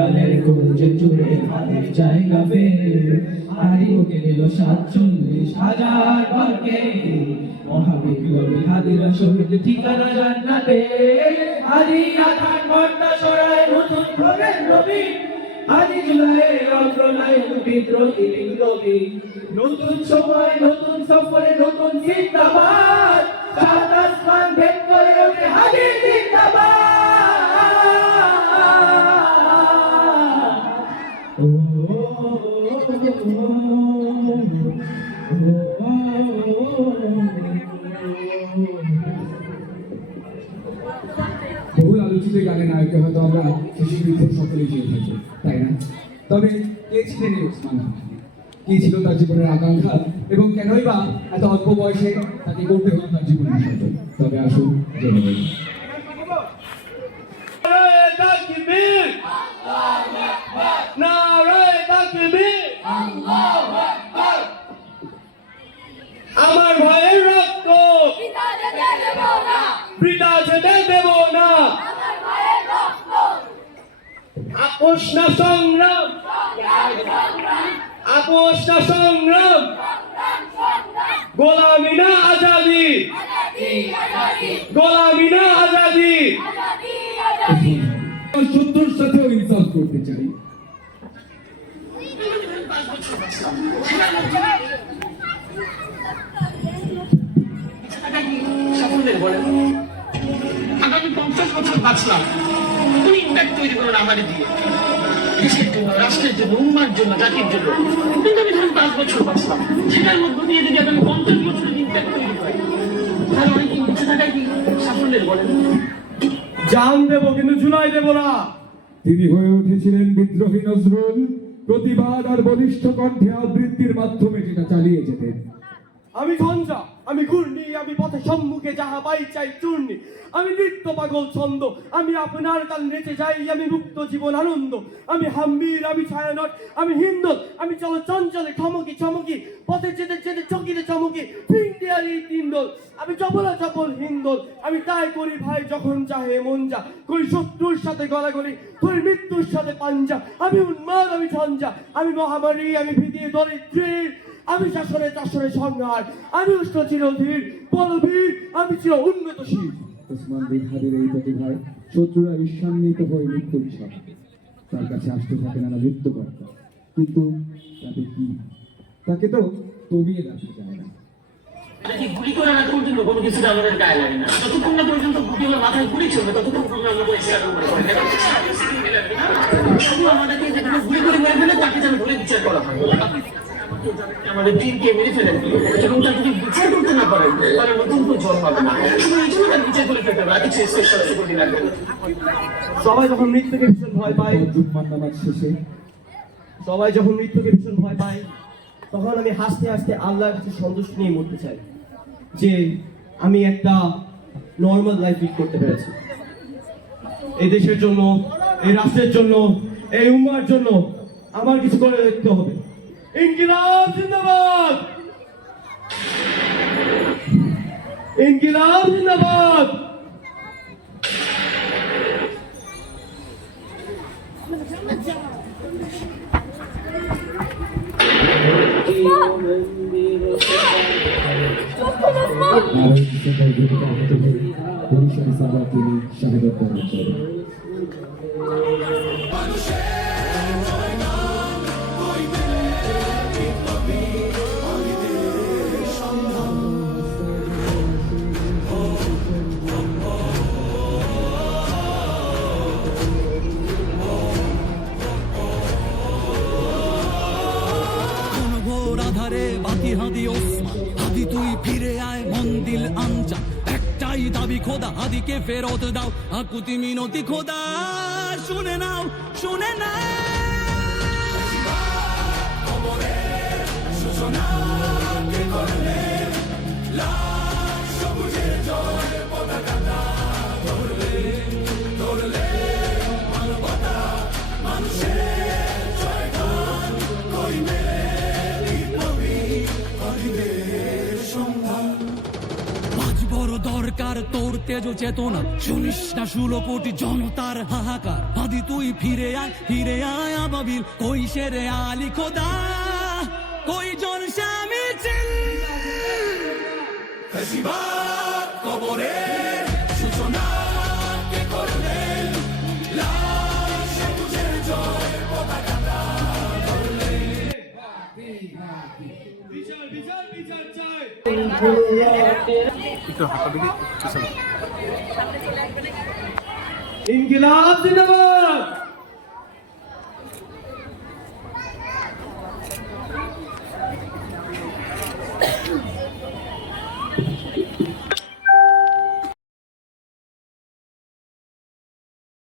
উড়ালের কলজে চুড়ে হাতের জায়গা পেয়ে আরি ওকে নিল 47,000 ভাগে মহাবিপ্লবী হাদিরা শহীদ ঠিকানা জান্নাতে আরি আধার ঘন্টা সরায় নতুন ভোরের নবী আদি জুলাইয়ের অগ্রনায়ক বিদ্রোহী বিপ্লবী নতুন সময় নতুন সফরে নতুন জিন্দাবাদ সাত আসমান ভেদ করে ওঠে হাদি জিন্দাবাদ বহুল আলোচিত গানের নায়ককে হয়তো আমরা শিশু বিদ্রোহ সকলেই চেয়ে থাকি, তাই না? তবে কে ছিলেন এই ওসমান হাদি? কি ছিল তার জীবনের আকাঙ্ক্ষা এবং কেনই বা এত অল্প বয়সে তাকে করতে হলো তার জীবনের সাথে? তবে আসুন জেনে নিই। আমার ভাইয়ের রক্ত বৃথা যেতে দেব না, আপোষ না সংগ্রাম, আপোষ না সংগ্রাম, গোলামি না আজাদি, গোলামি না আজাদি। শত্রুর সাথেও ইনসাল্ট করতে চাই। আগামী 50 বছর বাঁচলাম, কোন ইম্প্যাক্ট তৈরি করলেন আমাদের দিয়ে, দেশের জন্য, রাষ্ট্রের জন্য, উম্মার জন্য, জাতির জন্য। কিন্তু আমি ধরুন 5 বছর বাঁচলাম, সেটার মধ্যে দিয়ে যদি আগামী 50 বছরের ইম্প্যাক্ট তৈরি হয়, তাহলে অনেকে বেঁচে থাকাই কি সাফল্যের বলেন? জান দেব কিন্তু জুলাই দেব না। তিনি হয়ে উঠেছিলেন বিদ্রোহী নজরুল, প্রতিবাদ আর বলিষ্ঠ কণ্ঠে আবৃত্তির মাধ্যমে যেটা চালিয়ে যেতেন। আমি ঝঞ্ঝা, আমি ঘূর্ণি, আমি পথে সম্মুখে যাহা পাই চাই চূর্ণি, আমি নৃত্য পাগল ছন্দ, আমি আপনার কাল নেচে যাই, আমি মুক্ত জীবন আনন্দ, আমি হাম্বির, আমি ছায়ানট, আমি হিন্দল, আমি চলো চঞ্চলে চমকি চমকি, পথে যেতে যেতে চকিতে চমকি, ফিন্ডিয়ারি তিনদল, আমি চপলা চপল হিন্দল, আমি তাই করি ভাই যখন চাহে মন যা, করি শত্রুর সাথে গলাগলি, করি মৃত্যুর সাথে পাঞ্জা, আমি উন্মাদ, আমি ঝঞ্ঝা, আমি মহামারী, আমি ভীতি দরিদ্রের, আমি শাসনে চাষনে সংহার, আমি উষ্ণ চিরধীর বলবীর, আমি চির উন্নতশীল। ওসমান বিন হাদির এই প্রতিভায় শত্রুরা ঈর্ষান্বিত হয়ে মৃত্যু বিষয় তার কাছে আসতে থাকে নানা মৃত্যুবার্তা, কিন্তু তাতে কি? তাকে তো কমিয়ে রাখা যায় না। গুলি করে না পর্যন্ত কোনো কিছু আমাদের গায়ে লাগে না, যতক্ষণ না পর্যন্ত গুলি আমার মাথায় গুলি চলবে ততক্ষণ পর্যন্ত আমরা পরিষ্কার শুধু আমাদেরকে যেখানে গুলি করে মেরে ফেলে তাকে যেন বলে বিচার করা হয়। আমাদের টিমকে মেরে ফেলেন এবং তার যদি বিচার করতে না পারেন তাহলে নতুন কোনো জন্ম হবে না, শুধু এই জন্য তার বিচার করে ফেলতে হবে, আর কিছু স্পেশাল করে লাগবে না। সবাই যখন মৃত্যুকে ভীষণ ভয় পায়, জুম্মার নামাজ শেষে সবাই যখন মৃত্যুকে ভীষণ ভয় পায়, তখন আমি হাসতে হাসতে আল্লাহর কাছে সন্তুষ্ট নিয়ে মরতে চাই যে আমি একটা নর্মাল লাইফ লিড করতে পেরেছি। এই দেশের জন্য, এই রাষ্ট্রের জন্য, এই উম্মার জন্য আমার কিছু করে দেখতে হবে। ইনকিলাব জিন্দাবাদ, ইনকিলাব জিন্দাবাদ। তিনি শাহাদাত বরণ করেন। বাতি হাদি ওসমান হাদি তুই ফিরে আয় মন দিল আনজা, একটাই দাবি খোদা হাদিকে ফেরত দাও, আকুতি মিনতি খোদা শুনে নাও, শুনে নাও। দরকার তোর তেজ চেতনা শুনিস না 16 কোটি জনতার হাহাকার হাদি তুই ফিরে আয় আবাবিল কই শেরে আলী খোদা কই জন স্বামী চিল ফেসিবাদ কবরের সূচনা কে করলেন লাশে তুঝে জয় পতাকা বিচার বিচার বিচার চাই ইনকিলাব জিন্দাবাদ